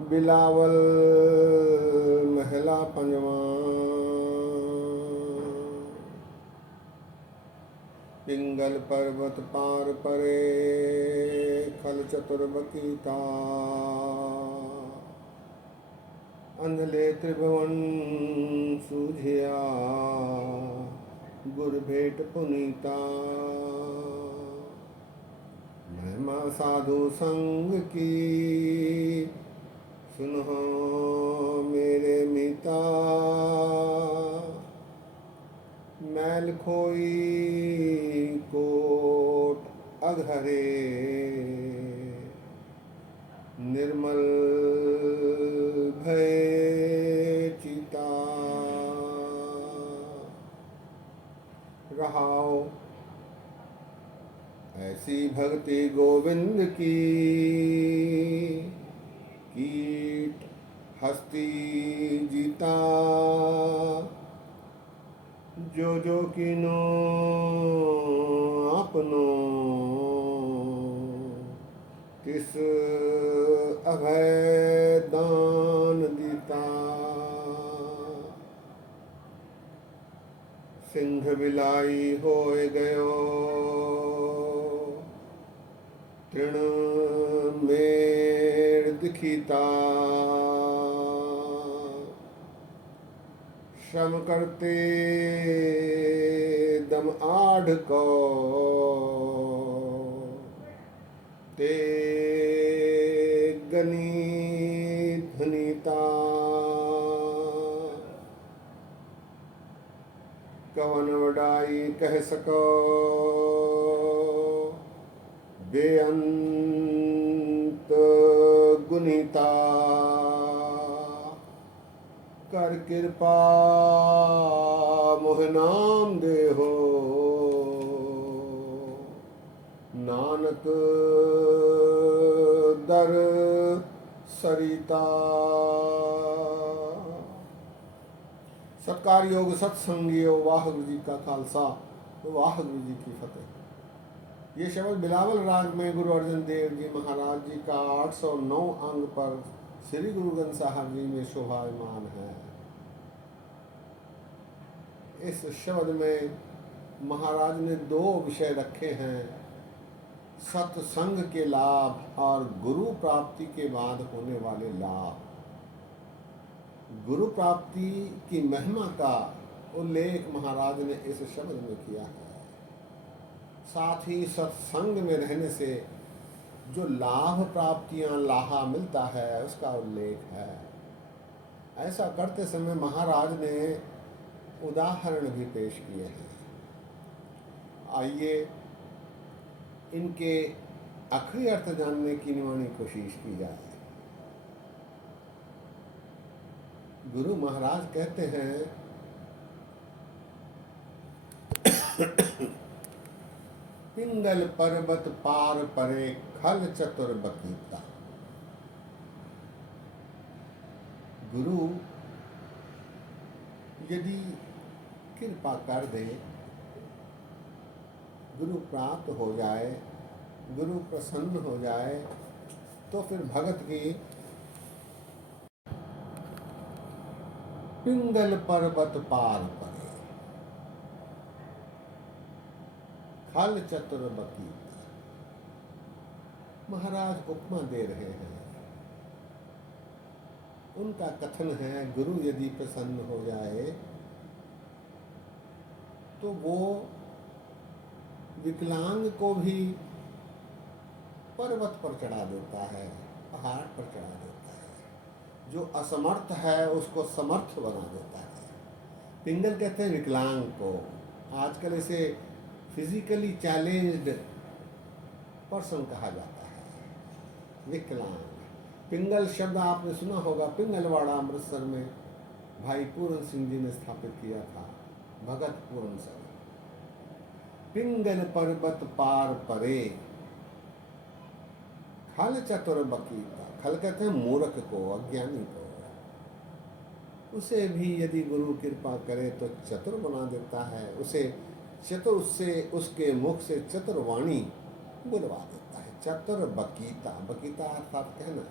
बिलावल महला पंजवा। पिंगल पर्वत पार परे खल चतुर्बकीता। अंधले त्रिभुवन सूझिया गुर भेट पुनीता। महिमा साधु संग की सुनो मेरे मीता। मैल खोई कोट अघरे निर्मल भय चिता। रहाओ ऐसी भक्ति गोविंद की कीट हस्ती जीता। जो जो कीनो अपनो तिस अभय दान दीता। सिंह बिलाई होए गयो तृण मेड़ दिखीता। श्रम करते दम आढ़ को ते गनी धनीता। कवन वडाई कह सको बेअंत गुनीता। कर कृपा मोह नाम देहो नानक दर सरिता। सत्कार योग सत्संगियो वाहगुरु जी का खालसा वाहगुरु जी की फतेह। ये शब्द बिलावल राग में गुरु अर्जन देव जी महाराज जी का 809 अंग पर श्री गुरु ग्रंथ साहब जी में शोभायमान है। इस शब्द में महाराज ने 2 विषय रखे हैं, सत्संग के लाभ और गुरु प्राप्ति के बाद होने वाले लाभ। गुरु प्राप्ति की महिमा का उल्लेख महाराज ने इस शब्द में किया है। साथ ही सत्संग में रहने से जो लाभ प्राप्तियां लाहा मिलता है उसका उल्लेख है। ऐसा करते समय महाराज ने उदाहरण भी पेश किए हैं। आइए इनके आखिरी अर्थ जानने की निमानी कोशिश की जाए। गुरु महाराज कहते हैं पिंगल पर्वत पार परे खल चतुर्बकीता। गुरु यदि कृपा कर दे, गुरु प्राप्त हो जाए, गुरु प्रसन्न हो जाए, तो फिर भगत की पिंगल पर्वत पार परे खल चतुर्बकीता। महाराज उपमा दे रहे हैं। उनका कथन है गुरु यदि प्रसन्न हो जाए तो वो विकलांग को भी पर्वत पर चढ़ा देता है, पहाड़ पर चढ़ा देता है। जो असमर्थ है उसको समर्थ बना देता है। पिंगल कहते हैं विकलांग को। आजकल इसे फिजिकली चैलेंज्ड पर्सन कहा जाता है, विकलांग। पिंगल शब्द आपने सुना होगा, पिंगलवाड़ा अमृतसर में भाई पूरन सिंह जी ने स्थापित किया था, भगत पूरन सिंह। पिंगल पर्वत पार परे खल चतुर्बकीता। खल कहते हैं मूर्ख को, अज्ञानी को। उसे भी यदि गुरु कृपा करे तो चतुर बना देता है। उसे चतुर, उससे उसके मुख से चतुर्वाणी बुलवा देता है। चतुर्बकीता, बकीता अर्थात कहना।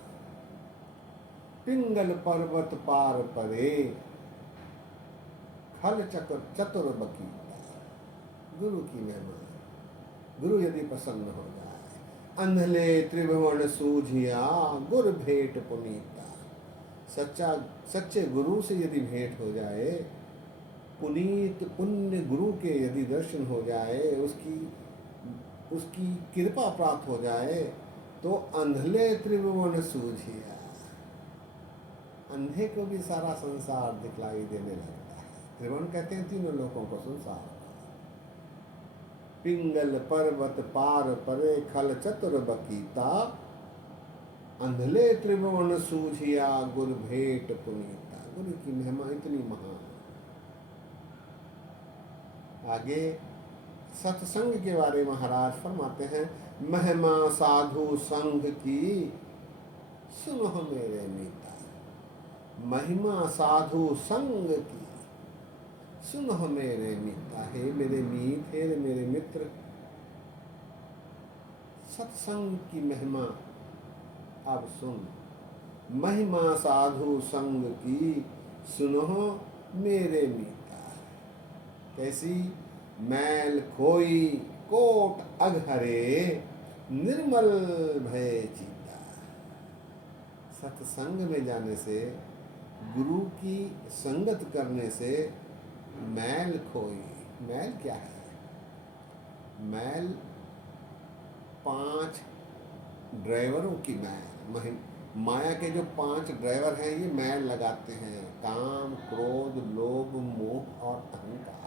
पिंगल पर्वत पार परे, खल चक्र चतुर बकी। गुरु की महिमा, गुरु यदि प्रसन्न हो जाए। अंधले त्रिभुवन सूझिया, गुर भेंट पुनीता। सच्चे गुरु से यदि भेंट हो जाए, पुनीत पुण्य गुरु के यदि दर्शन हो जाए, उसकी कृपा प्राप्त हो जाए, तो अंधले त्रिभुवन सूझिया, अंधे को भी सारा संसार दिखलाई देने लगता है। त्रिभुवन कहते हैं तीनों लोगों को, संसार। पिंगल पर्वत पार परे, खल चतुर बकीता। अंधले त्रिभुवन सूझिया, गुर भेंट पुनीता। गुरु की महिमा इतनी महान। आगे सत्संग के बारे में महाराज फरमाते हैं, महिमा साधु संग की, सुनो मेरे मीता। महिमा साधु संग की, सुनो मेरे मीता। हे मेरे मीत, हे मेरे मित्र, सत्संग की महिमा अब सुन। महिमा साधु संग की, सुनो मेरे मीता। कैसी? मैल खोई कोट अघहरे, निर्मल भय चीता। सत्संग में जाने से, गुरु की संगत करने से मैल खोई। मैल क्या है? मैल 5 ड्राइवरों की मैल। माया के जो 5 ड्राइवर हैं, ये मैल लगाते हैं। काम, क्रोध, लोभ, मोह और अहंकार।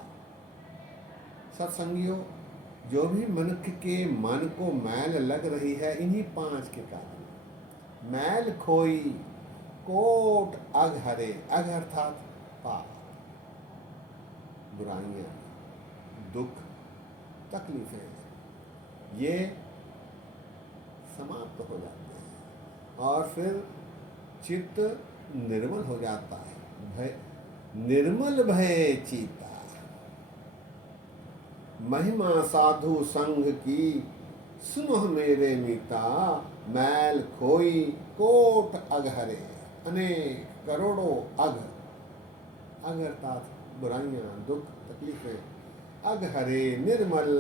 सत्संगियों, जो भी मनुष्य के मन को मैल लग रही है, इन्हीं 5 के कारण। मैल खोई कोट अघहरे, अघ अर्थात पाप, बुराइयां, दुख, तकलीफें, ये समाप्त हो जाते हैं और फिर चित्त निर्मल हो जाता है। भय, निर्मल भय चीता। महिमा साधु संग की, सुनो मेरे मीता। मैल खोई कोट अघहरे, अनेक करोड़ों अघ, अघ अर्थात बुराइयां, दुख, तकलीफें। अघहरे निर्मल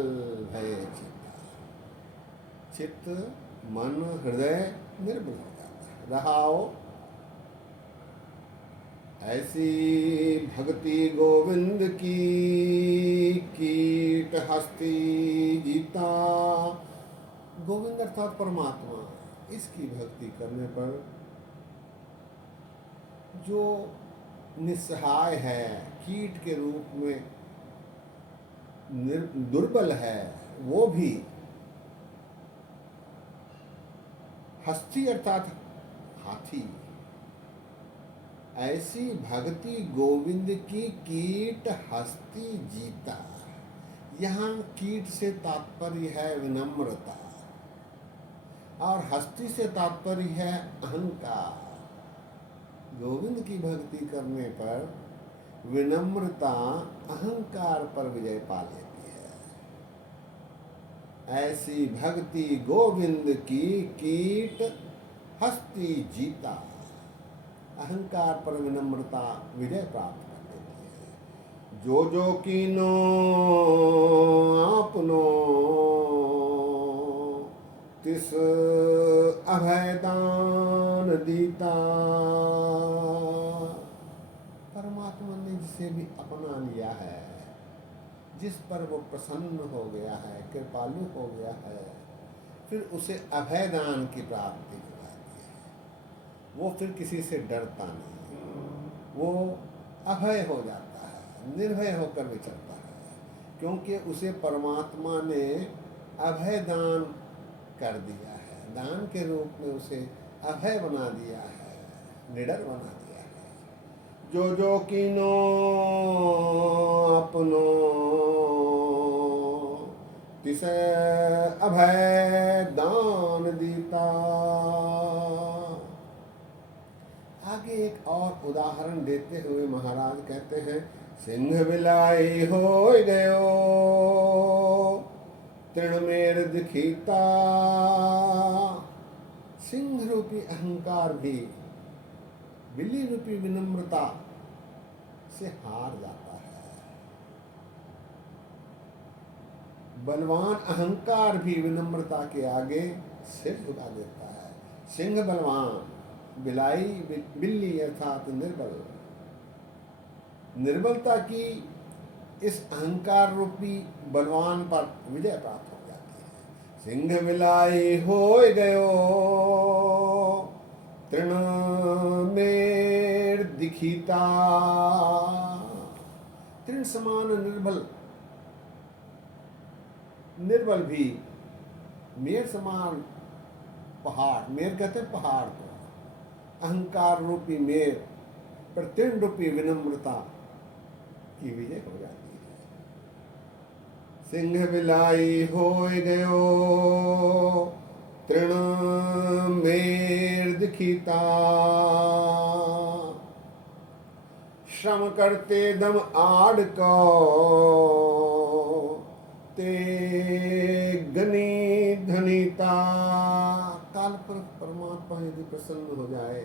भय चित्ता। चित्त, मन, हृदय निर्मल हो जाता है। रहाओ ऐसी भक्ति गोविंद की, कीट हस्ती जीता। गोविंद अर्थात परमात्मा, इसकी भक्ति करने पर जो निस्सहाय है, कीट के रूप में दुर्बल है, वो भी, हस्ती अर्थात हाथी, ऐसी भक्ति गोविंद की कीट हस्ती जीता। यहाँ कीट से तात्पर्य है विनम्रता और हस्ती से तात्पर्य है अहंकार। गोविंद की भक्ति करने पर विनम्रता अहंकार पर विजय पा लेती है। ऐसी भक्ति गोविंद की कीट हस्ती जीता। अहंकार पर विनम्रता विजय प्राप्त कर देती है। जो जो कीनो आपनो, तिस अभय दान दीता। परमात्मा ने जिसे भी अपना लिया है, जिस पर वो प्रसन्न हो गया है, कृपालु हो गया है, फिर उसे अभय दान की प्राप्ति कराती है। वो फिर किसी से डरता नहीं, वो अभय हो जाता है, निर्भय होकर विचरता है, क्योंकि उसे परमात्मा ने अभय दान कर दिया है। दान के रूप में उसे अभय बना दिया है, निडर बना दिया है। जो जो कीनो अपनो, तिसे अभय दान दीता। आगे एक और उदाहरण देते हुए महाराज कहते हैं, सिंह बिलाई हो गयो, तृणमेर दिखीता। सिंह रूपी अहंकार भी बिल्ली रूपी विनम्रता से हार जाता है। बलवान अहंकार भी विनम्रता के आगे सिर झुका देता है। सिंह बलवान, बिलाई बिल्ली अर्थात निर्बल। निर्बलता की इस अहंकार रूपी बलवान पर विजय प्राप्त हो जाती है। सिंह बिलाई होय गयो तृण मेर दिखीता। तृण समान निर्बल भी मेर समान पहाड़, मेर कहते हैं पहाड़ को, अहंकार रूपी मेर पर तृण रूपी विनम्रता की विजय हो जाती है। सिंह बिलाई होय गयो तृण मेर दिखीता। श्रम करते दम आड़ को ते गनी धनीता। काल पुरुष परमात्मा यदि प्रसन्न हो जाए,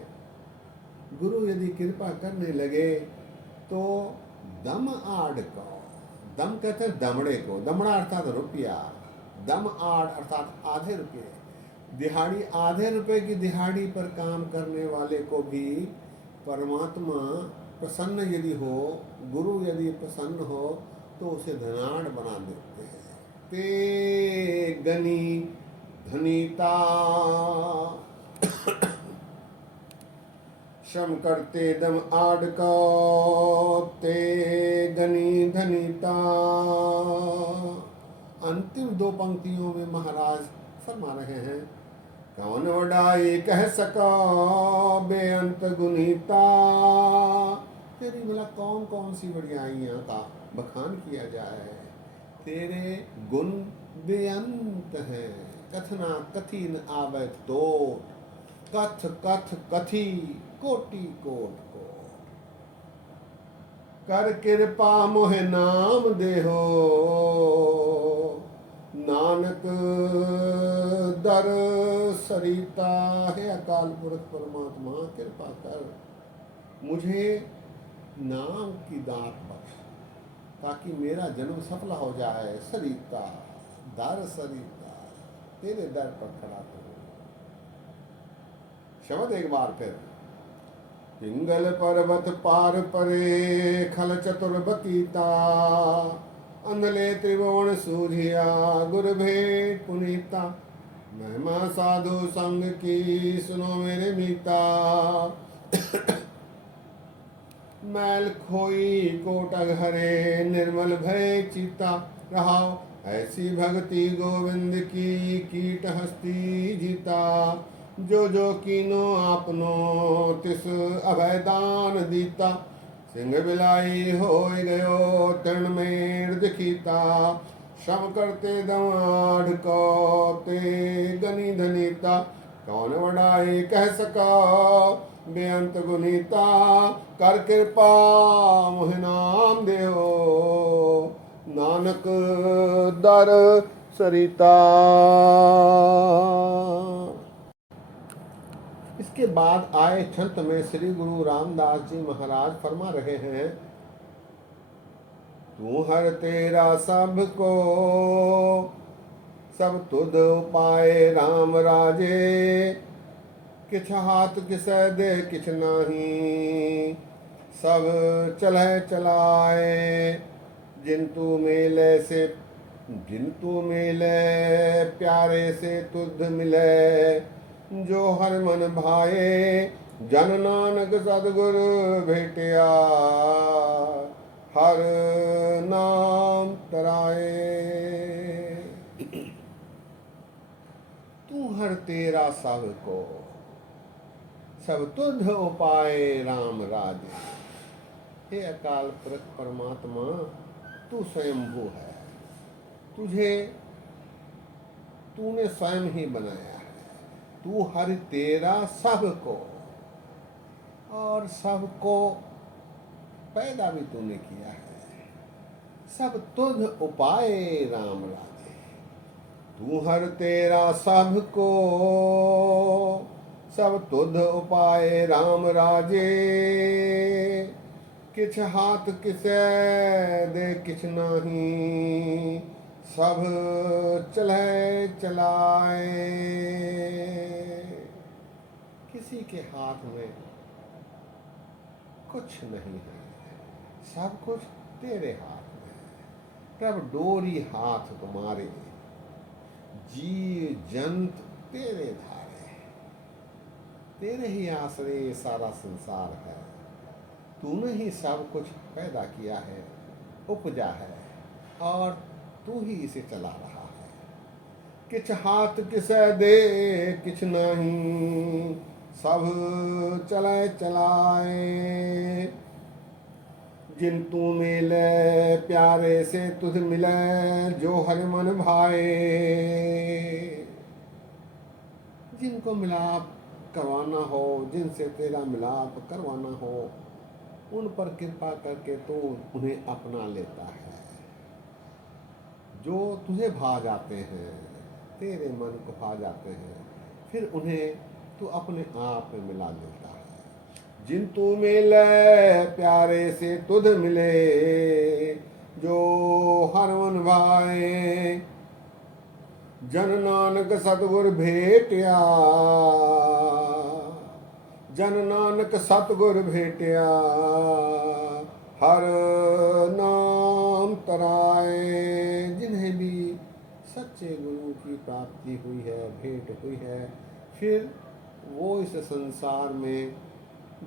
गुरु यदि कृपा करने लगे, तो दम आड़ को, दम कहते हैं दमड़े को, दमड़ा अर्थात रुपया, दम आड़ अर्थात आधे रुपये, दिहाड़ी, आधे रुपए की दिहाड़ी पर काम करने वाले को भी परमात्मा प्रसन्न यदि हो, गुरु यदि प्रसन्न हो, तो उसे धनाढ़ बना देते हैं। ते गनी धनीता। श्रम करते दम आड़ को ते गनी धनीता। अंतिम दो पंक्तियों में महाराज फरमा रहे हैं, कौन वडाई कह सका बेअंत गुनीता। तेरी भला कौन कौन सी बढ़ियाइयां का बखान किया जाए। तेरे गुण बेअंत हैं, कथना कथी न आवत तो, कथ कथ कथी कोटि कोट को। कर कृपा मोहे नाम देहो नानक दर सरिता। है अकाल पुरख परमात्मा, कृपा कर मुझे नाम की दात बख्श, ताकि मेरा जन्म सफल हो जाए। सरिता, दर सरिता, तेरे दर पर खड़ा करो। शब्द एक बार फिर, पिंगल पर्वत पार परे खल चतुर बकीता। अंधले त्रिभुवन सूझिया गुर भेंट पुनीता। महिमा साधु संग की सुनो मेरे मीता। मैल खोई कोटक हरे निर्मल भय चीता। रहाओ ऐसी भक्ति गोविंद की कीट हस्ती जीता। जो जो कीनो आपनो तिस अभयदान दीता। सिंह बिलाई होय गयो तृण मेर दिखीता। श्रम करते दमाढ़ को ते गनी धनीता। कौन वडाई कह सका बेअंत गुनीता। कर कृपा मोहि नाम देहो नानक दर सरिता। इसके बाद आए छंत में श्री गुरु रामदास जी महाराज फरमा रहे हैं, तू हर तेरा सब को सब तुध उपाय राम राजे। किछ हाथ किसै दे किछ नाही सब चलह चलाए। जिन्तु मेले प्यारे से तुध मिले। जो हर मन भाए जन नानक सदगुर भेटिया। हर नाम तराए। तू हर तेरा सब को सब तुध उपाय राम राजे। हे अकाल पुरख परमात्मा, तू स्वयंभू है, तुझे तूने स्वयं ही बनाया है। तू हर तेरा सब को, और सब को पैदा भी तूने किया है। सब तुध उपाय राम राजे। तू हर तेरा सब को सब तुध उपाय राम राजे, किछ हाथ किसे दे किछ नाही, सब चले चलाए। किसी के हाथ में कुछ नहीं है, सब कुछ तेरे हाथ में है। तब डोरी हाथ तुम्हारे, जीव जंत तेरे धारे, तेरे ही आश्रय ये सारा संसार है। तूने ही सब कुछ पैदा किया है, उपजा है, और तू ही इसे चला रहा है। किछ हाथ किसे दे किछ नहीं, सब चले चलाए। जिन तू मिले प्यारे से तुझ मिले, जो हर मन भाए। जिनको मिलाप करवाना हो, जिनसे तेरा मिलाप करवाना हो, उन पर कृपा करके तो उन्हें अपना लेता है। जो तुझे भा जाते हैं, तेरे मन को भा जाते हैं, फिर उन्हें तू अपने आप में मिला लेता है। जिन तू मिले प्यारे से तुझ मिले, जो हर मन भाए। जन नानक सतगुर भेटिया, जन नानक सतगुर भेटिया, हर नाम तराए। जिन्हें भी सच्चे गुरु की प्राप्ति हुई है, भेंट हुई है, फिर वो इस संसार में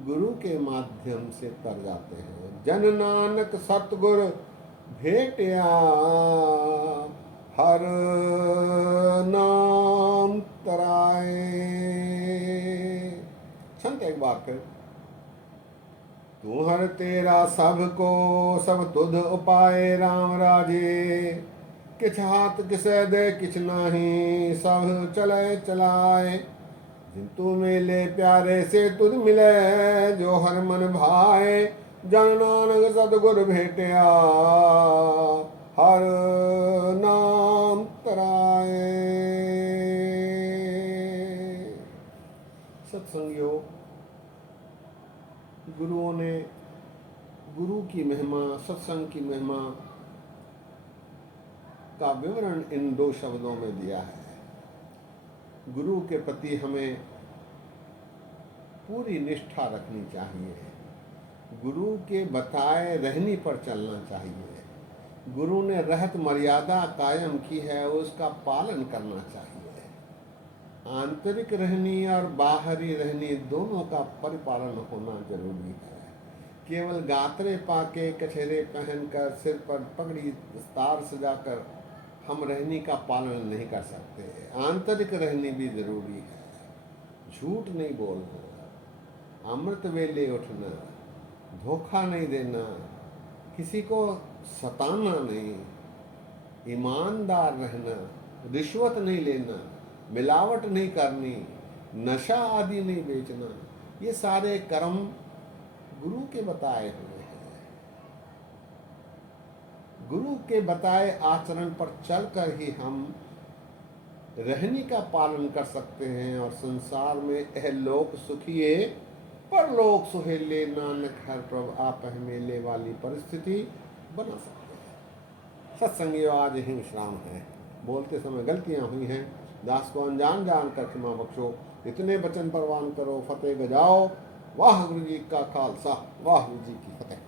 गुरु के माध्यम से तर जाते हैं। जन नानक सतगुर भेटिया, हर नाम तराए। संत एक बार फिर, तू हर तेरा सबको सब तुध उपाय राम राजे। किछ हाथ किसे दे किछ नाही, सब चले चलाए। जिन तू मिले प्यारे से तुझ मिले, जो हर मन भाए। जन नानक सतगुर भेटिया, हर नाम तराए। सत्संगियों, गुरुओं ने गुरु की महिमा, सत्संग की महिमा का विवरण इन दो शब्दों में दिया है। गुरु के प्रति हमें पूरी निष्ठा रखनी चाहिए, गुरु के बताए रहनी पर चलना चाहिए। गुरु ने रहत मर्यादा कायम की है, उसका पालन करना चाहिए। आंतरिक रहनी और बाहरी रहनी दोनों का परिपालन होना जरूरी है। केवल गात्रे पाके कछेरे पहनकर सिर पर पगड़ी दस्तार सजाकर हम रहनी का पालन नहीं कर सकते। आंतरिक रहनी भी जरूरी है। झूठ नहीं बोलना, अमृत वेले उठना, धोखा नहीं देना, किसी को सताना नहीं, ईमानदार रहना, रिश्वत नहीं लेना, मिलावट नहीं करनी, नशा आदि नहीं बेचना, ये सारे कर्म गुरु के बताए हुए हैं। गुरु के बताए आचरण पर चलकर ही हम रहनी का पालन कर सकते हैं और संसार में यह लोक सुखिए परलोक सुहेले, नानक हर प्रभ आप मेले वाली परिस्थिति बना सकते हैं। सत्संगियों, आज ही विश्राम है। बोलते समय गलतियां हुई हैं, दास को अनजान जान कर क्षमा बख्शो। इतने वचन परवान करो, फतेह बजाओ। वाह गुरु जी का खालसा, वाह गुरु जी की फतेह।